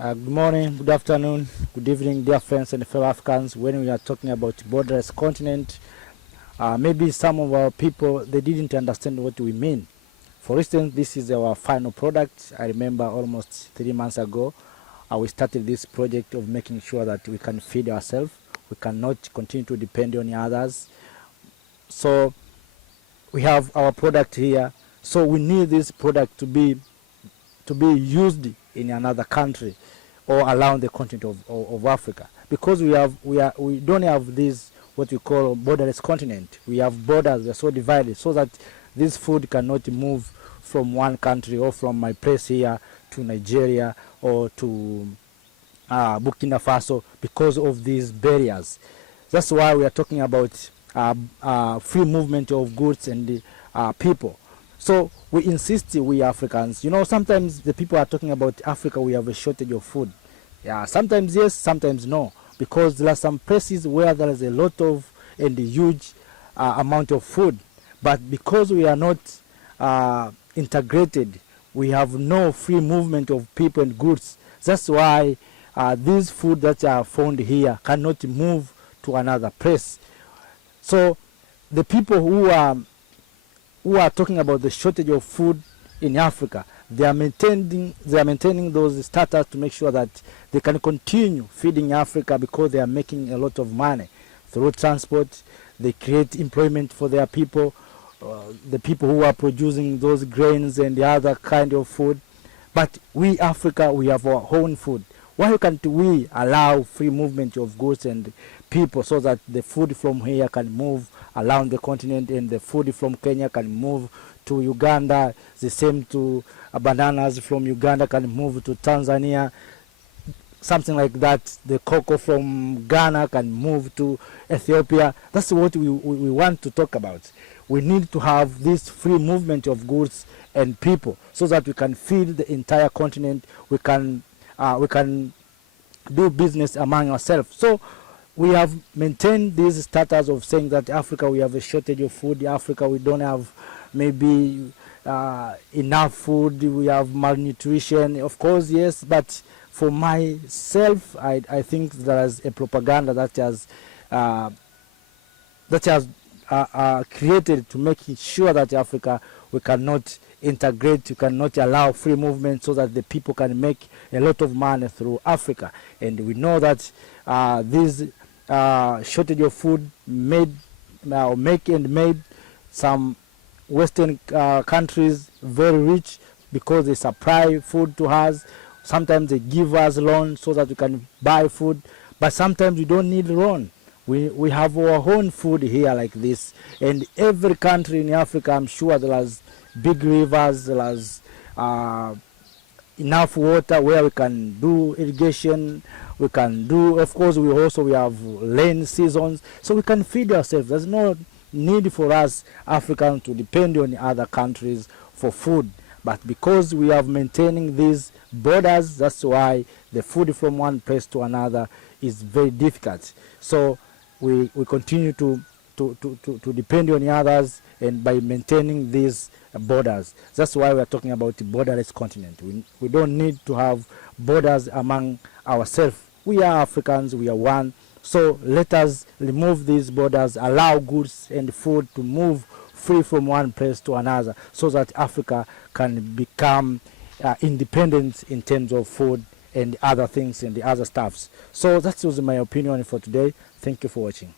Good morning, good afternoon, good evening, dear friends and fellow Africans. When we are talking about borderless continent, maybe some of our people, they didn't understand what we mean. For instance, this is our final product. I remember almost 3 months ago, we started this project of making sure that we can feed ourselves. We cannot continue to depend on others. So we have our product here. So we need this product to be used in another country or around the continent of Africa, because we don't have this what we call borderless continent. We have borders that are so divided so that this food cannot move from one country or from my place here to Nigeria or to Burkina Faso because of these barriers. That's why we are talking about free movement of goods and people. So we insist, we Africans, sometimes the people are talking about Africa, we have a shortage of food. Yeah, sometimes yes, sometimes no, because there are some places where there is a lot of and a huge amount of food, but because we are not integrated, we have no free movement of people and goods. That's why these food that are found here cannot move to another place. So the people who are talking about the shortage of food in Africa, they are maintaining those starters to make sure that they can continue feeding Africa, because they are making a lot of money through transport. They create employment for their people, the people who are producing those grains and the other kind of food. But we Africa, we have our own food. Why can't we allow free movement of goods and people so that the food from here can move around the continent and the food from Kenya can move to Uganda, the same to bananas from Uganda can move to Tanzania, something like that. The cocoa from Ghana can move to Ethiopia. That's what we want to talk about. We need to have this free movement of goods and people so that we can feed the entire continent. We can do business among ourselves. So we have maintained these status of saying that Africa, we have a shortage of food. Africa, we don't have maybe enough food. We have malnutrition. Of course, yes, but for myself, I think there is a propaganda that has created to make sure that Africa, we cannot integrate, you cannot allow free movement so that the people can make a lot of money through Africa. And we know that this shortage of food made some Western countries very rich because they supply food to us. Sometimes they give us loans so that we can buy food, but sometimes we don't need loan. We have our own food here like this. And every country in Africa, I'm sure there is big rivers, there is enough water where we can do irrigation. We can do, of course, we have rain seasons, so we can feed ourselves. There's no need for us Africans to depend on other countries for food. But because we are maintaining these borders, that's why the food from one place to another is very difficult. So we continue to depend on others, and by maintaining these borders. That's why we are talking about the borderless continent. We don't need to have borders among ourselves. We are Africans, we are one. So let us remove these borders, allow goods and food to move free from one place to another, so that Africa can become independent in terms of food and other things and the other stuffs. So that was my opinion for today. Thank you for watching.